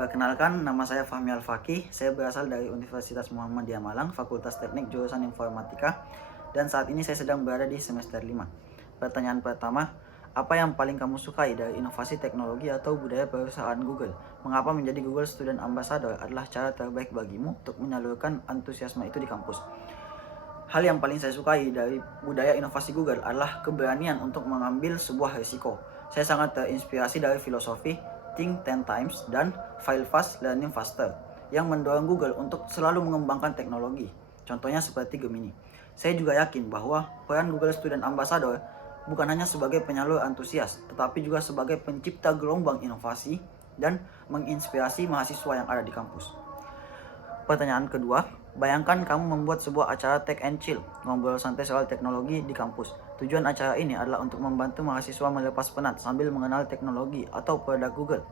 Perkenalkan, nama saya Fahmi Al-Faqih. Saya berasal dari Universitas Muhammadiyah Malang, Fakultas Teknik Jurusan Informatika, dan saat ini saya sedang berada di semester 5. Pertanyaan pertama, apa yang paling kamu sukai dari inovasi teknologi atau budaya perusahaan Google? Mengapa menjadi Google Student Ambassador adalah cara terbaik bagimu untuk menyalurkan antusiasme itu di kampus? Hal yang paling saya sukai dari budaya inovasi Google adalah keberanian untuk mengambil sebuah risiko. Saya sangat terinspirasi dari filosofi Think 10 Times dan Fail Fast, Learning Faster yang mendorong Google untuk selalu mengembangkan teknologi. Contohnya seperti Gemini. Saya juga yakin bahwa peran Google Student Ambassador bukan hanya sebagai penyalur antusias, tetapi juga sebagai pencipta gelombang inovasi dan menginspirasi mahasiswa yang ada di kampus. Pertanyaan kedua, bayangkan kamu membuat sebuah acara Tech and Chill, ngobrol santai soal teknologi di kampus. Tujuan acara ini adalah untuk membantu mahasiswa melepas penat sambil mengenal teknologi atau produk Google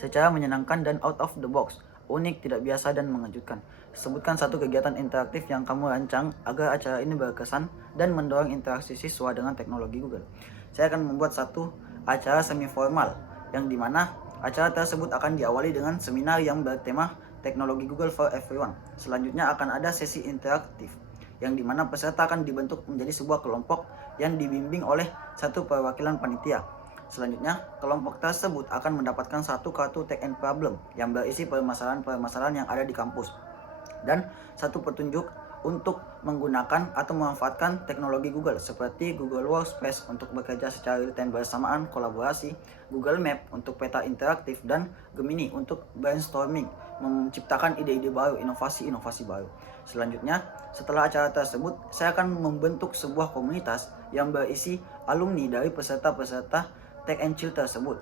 secara menyenangkan dan out of the box, unik, tidak biasa, dan mengejutkan. Sebutkan satu kegiatan interaktif yang kamu rancang agar acara ini berkesan dan mendorong interaksi siswa dengan teknologi Google. Saya akan membuat satu acara semi formal, yang dimana acara tersebut akan diawali dengan seminar yang bertema Teknologi Google for Everyone. Selanjutnya akan ada sesi interaktif, yang dimana peserta akan dibentuk menjadi sebuah kelompok yang dibimbing oleh satu perwakilan panitia. Selanjutnya, kelompok tersebut akan mendapatkan satu kartu Tech and Problem yang berisi permasalahan-permasalahan yang ada di kampus, dan satu petunjuk untuk menggunakan atau memanfaatkan teknologi Google seperti Google Workspace untuk bekerja secara real-time bersamaan, kolaborasi, Google Map untuk peta interaktif, dan Gemini untuk brainstorming, menciptakan ide-ide baru, inovasi-inovasi baru. Selanjutnya, setelah acara tersebut, saya akan membentuk sebuah komunitas yang berisi alumni dari peserta-peserta Tech and Chill tersebut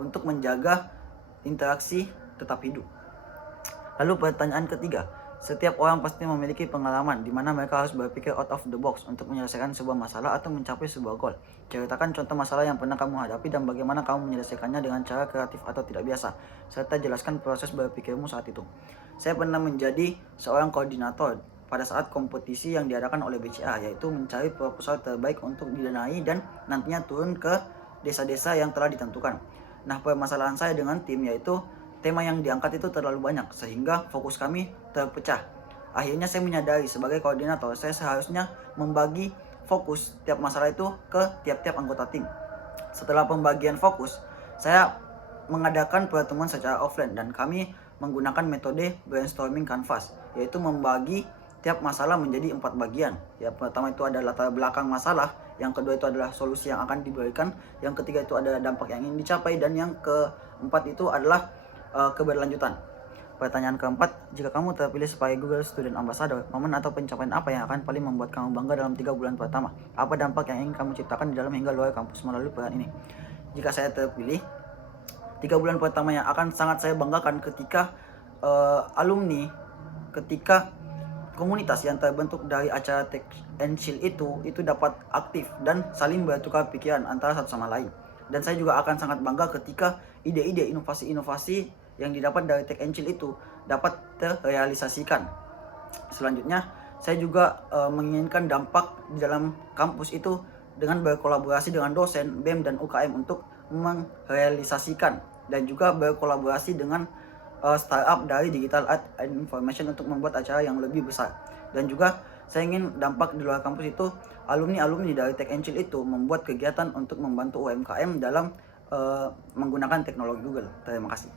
untuk menjaga interaksi tetap hidup. Lalu pertanyaan ketiga, setiap orang pasti memiliki pengalaman di mana mereka harus berpikir out of the box untuk menyelesaikan sebuah masalah atau mencapai sebuah goal. Ceritakan contoh masalah yang pernah kamu hadapi dan bagaimana kamu menyelesaikannya dengan cara kreatif atau tidak biasa, serta jelaskan proses berpikirmu saat itu. Saya pernah menjadi seorang koordinator pada saat kompetisi yang diadakan oleh BCA, yaitu mencari proposal terbaik untuk didanai dan nantinya turun ke desa-desa yang telah ditentukan. Nah, permasalahan saya dengan tim yaitu tema yang diangkat itu terlalu banyak sehingga fokus kami terpecah. Akhirnya saya menyadari sebagai koordinator saya seharusnya membagi fokus tiap masalah itu ke tiap-tiap anggota tim. Setelah pembagian fokus, saya mengadakan pertemuan secara offline dan kami menggunakan metode brainstorming canvas, yaitu membagi tiap masalah menjadi 4 bagian. Yang pertama itu adalah latar belakang masalah, yang kedua itu adalah solusi yang akan diberikan, yang ketiga itu adalah dampak yang ingin dicapai, dan yang keempat itu adalah keberlanjutan. Pertanyaan keempat, jika kamu terpilih sebagai Google Student Ambassador, momen atau pencapaian apa yang akan paling membuat kamu bangga dalam 3 bulan pertama? Apa dampak yang ingin kamu ciptakan di dalam hingga luar kampus melalui peran ini? Jika saya terpilih, 3 bulan pertama yang akan sangat saya banggakan ketika alumni, ketika komunitas yang terbentuk dari acara Tech and Chill itu dapat aktif dan saling bertukar pikiran antara satu sama lain. Dan saya juga akan sangat bangga ketika ide-ide inovasi-inovasi yang didapat dari Tech and Chill itu dapat terrealisasikan. Selanjutnya, saya juga menginginkan dampak di dalam kampus itu dengan berkolaborasi dengan dosen, BEM, dan UKM untuk merealisasikan, dan juga berkolaborasi dengan startup dari Digital Art and Information untuk membuat acara yang lebih besar. Dan juga saya ingin dampak di luar kampus itu, alumni-alumni dari Tech and Chill itu membuat kegiatan untuk membantu UMKM dalam menggunakan teknologi Google. Terima kasih.